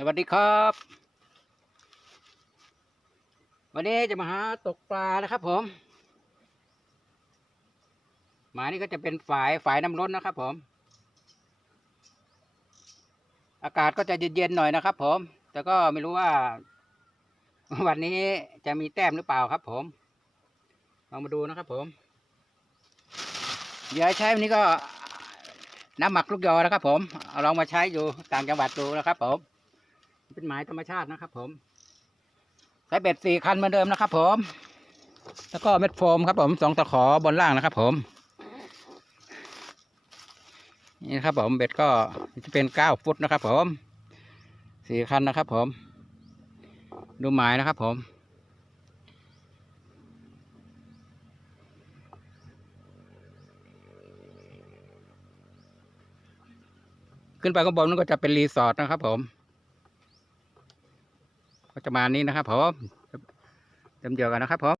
สวัสดีครับ วันนี้จะมาหาตกปลานะครับผม หมายนี้ก็จะเป็นฝายฝายน้ำล้นนะครับผม อากาศก็จะเย็นๆหน่อยนะครับผม แต่ก็ไม่รู้ว่า วันนี้จะมีแต้มหรือเปล่าครับผมลองมาดูนะครับผม เดี๋ยวใช้วันนี้ก็น้ำหมักลูกยอนะครับผม เอาลองมาใช้อยู่ต่างจังหวัดดูนะครับผม เป็นหมายธรรมชาตินะครับ ผมใช้เบ็ดสี่คันเหมือนเดิมนะครับ ผม แล้วก็เม็ดโฟมครับ ผมสองตะขอบนล่างนะครับ ผมนี่ครับ ผมเบ็ดก็จะเป็นเก้าฟุตนะครับ ผมสี่คันนะครับ ผม ดูหมายนะครับ ผมขึ้นไปข้างบนนั่นก็จะเป็นรีสอร์ทนะครับผม ก็จะมานี้นะครับผมเต็มเดียวกันนะครับผม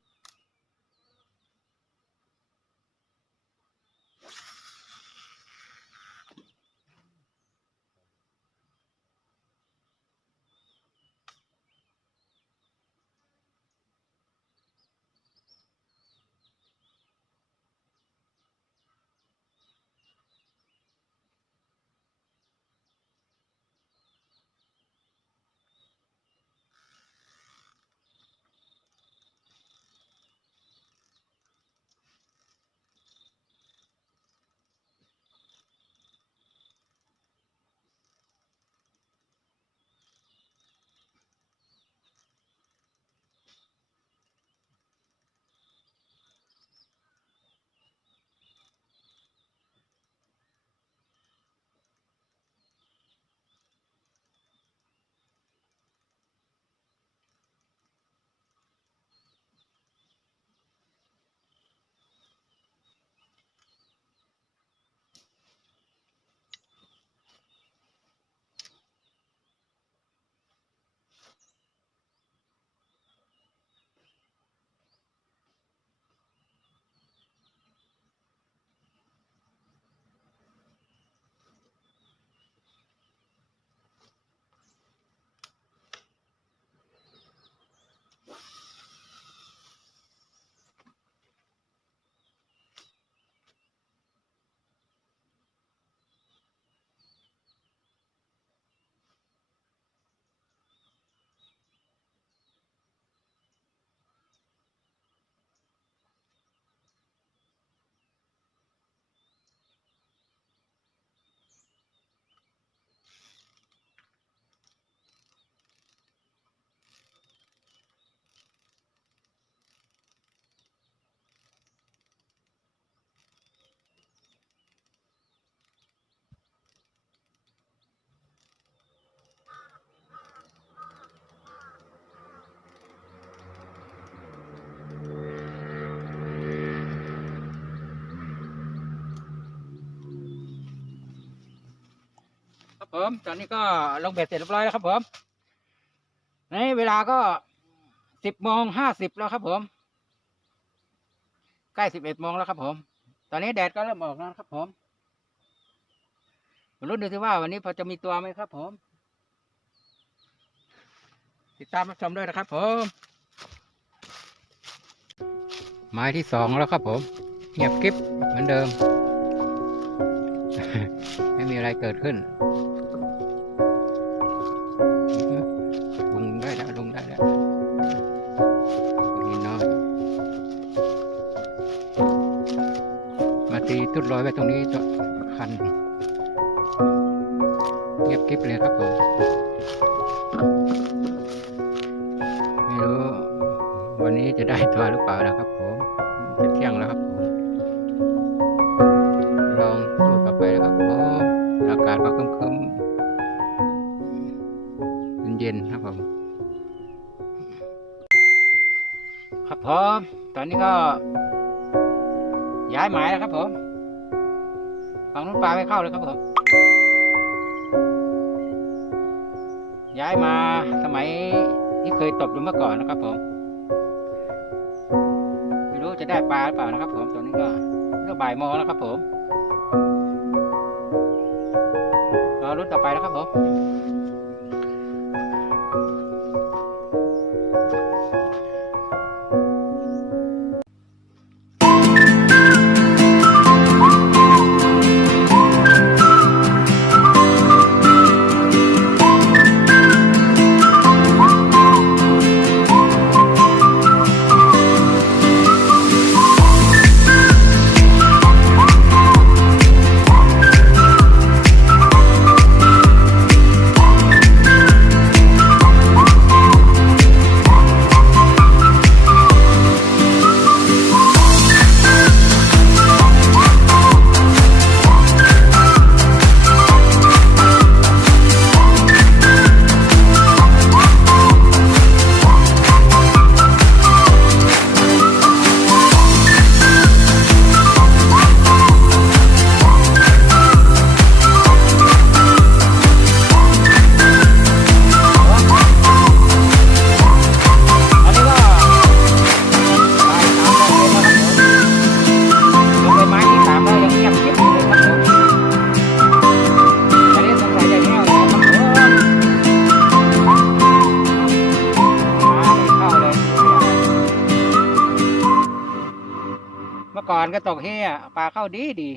ครับผมตอนนี้ก็ลงเบ็ดเสร็จเรียบร้อยแล้วครับผมในเวลาก็สิบโมงห้าสิบแล้วครับผม ใกล้สิบเอ็ดโมงแล้วครับผม ตอนนี้แดดก็เริ่มออกแล้วครับผมมาลุ้นดูสิว่าวันนี้พอจะมีตัวไหมครับผม ติดตามรับชมด้วยนะครับผมไม้ที่สองแล้วครับผมเงียบกริบเหมือนเดิม ไม่มีอะไรเกิดขึ้น ตีตุดลอยไว้ตรงนี้ตัวคัน เงียบกริบเลยครับผม ไม่รู้ วันนี้จะได้ตัวหรือเปล่านะครับผม จะเที่ยงแล้วครับผม ลองสู้ต่อไปนะครับผมอากาศก็ครึมๆเย็นๆครับผม ครับผม ตอนนี้ก็ ย้ายหมายแล้วครับผมฝั่งนู้นปลาไม่เข้าเลยครับผม ย้ายมาสมัยที่เคยตกอยู่เมื่อก่อนนะครับผม ไม่รู้จะได้ปลาหรือเปล่านะครับผมตอนนี้ก็ก็บ่ายโมงแล้วครับผม รอรุ่นต่อไปแล้วครับผม ก่อนก็ตกเฮียปลาเข้าดีดี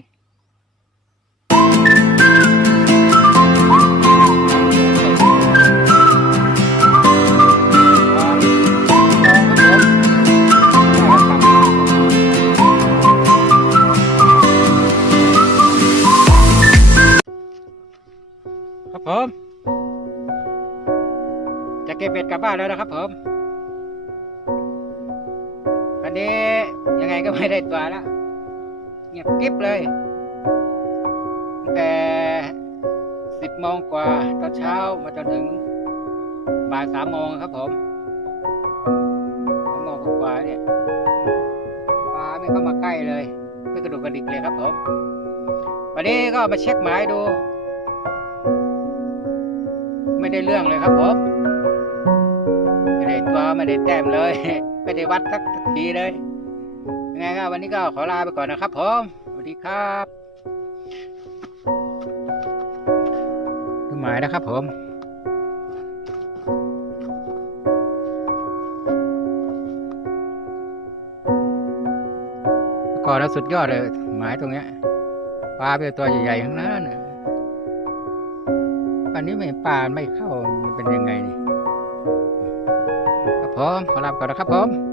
ครับผม จะเก็บเบ็ดกลับบ้านแล้วนะครับผม วันนี้ยังไงก็ไม่ได้ตัวแล้วเงียบกริบเลยตั้งแต่สิบโมงกว่าตอนเช้ามาจนถึงบ่ายสามโมงครับผมสามโมงกว่าเนี่ยปลาไม่เข้ามาใกล้เลยไม่กระดูกกระดิกเลยครับผม วันนี้ก็มาเช็คหมายดู ไม่ได้เรื่องเลยครับผมไม่ได้ตัวไม่ได้แต้มเลย ไม่ได้วัดสักทีเลยยังไงก็วันนี้ก็ขอลาไปก่อนนะครับผมสวัสดีครับดูหมายนะครับผมก่อนแล้วสุดยอดเลยหมายตรงเนี้ยปลาเป็นตัวใหญ่ๆทั้งนั้นอันนี้ไม่ปลาไม่เข้ามันเป็นยังไงนี่ ผมขอลาไปก่อนนะครับผม